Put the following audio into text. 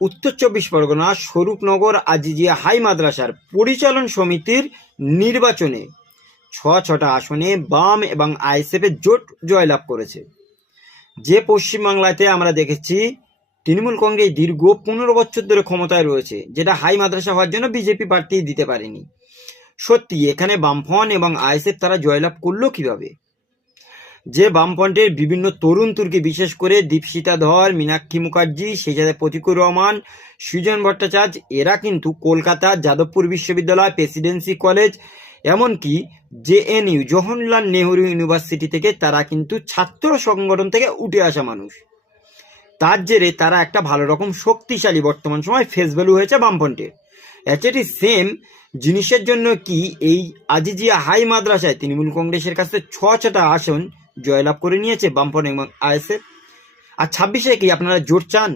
উত্তর চব্বিশ পরগনা, স্বরূপনগর, আজিজিয়া হাই মাদ্রাসার পরিচালন সমিতির নির্বাচনে ছ ছটা আসনে বাম এবং আইএসএফের জোট জয়লাভ করেছে। যে পশ্চিমবাংলাতে আমরা দেখেছি, তৃণমূল কংগ্রেস দীর্ঘ পনেরো বছর ধরে ক্ষমতায় রয়েছে, যেটা হাই মাদ্রাসা হওয়ার জন্য বিজেপি প্রার্থী দিতে পারেনি। সত্যি, এখানে বামফ্রন্ট এবং আইএসএফ তারা জয়লাভ করল কীভাবে? যে বামফ্রন্টের বিভিন্ন তরুণ তুর্কি, বিশেষ করে দীপশিতা ধর, মীনাক্ষী মুখার্জি সেই সাথে প্রতিকুর রহমান, সৃজন ভট্টাচার্য, এরা কিন্তু কলকাতা, যাদবপুর বিশ্ববিদ্যালয়, প্রেসিডেন্সি কলেজ, এমনকি জেএনইউ জওহরলাল নেহরু ইউনিভার্সিটি থেকে তারা কিন্তু ছাত্র সংগঠন থেকে উঠে আসা মানুষ। তার জেরে তারা একটা ভালো রকম শক্তিশালী বর্তমান সময় ফেস ভ্যালু হয়েছে বামফ্রন্টের। অ্যাকচুয়ালি সেম জিনিসের জন্য কি এই আজিজিয়া হাই মাদ্রাসায় তৃণমূল কংগ্রেসের কাছে ছ ছটা আসন জয়লাভ করে নিয়েছে বামফ্রন্ট এবং আইএসএফ। আর ছাব্বিশে কি আপনারা জোট চান?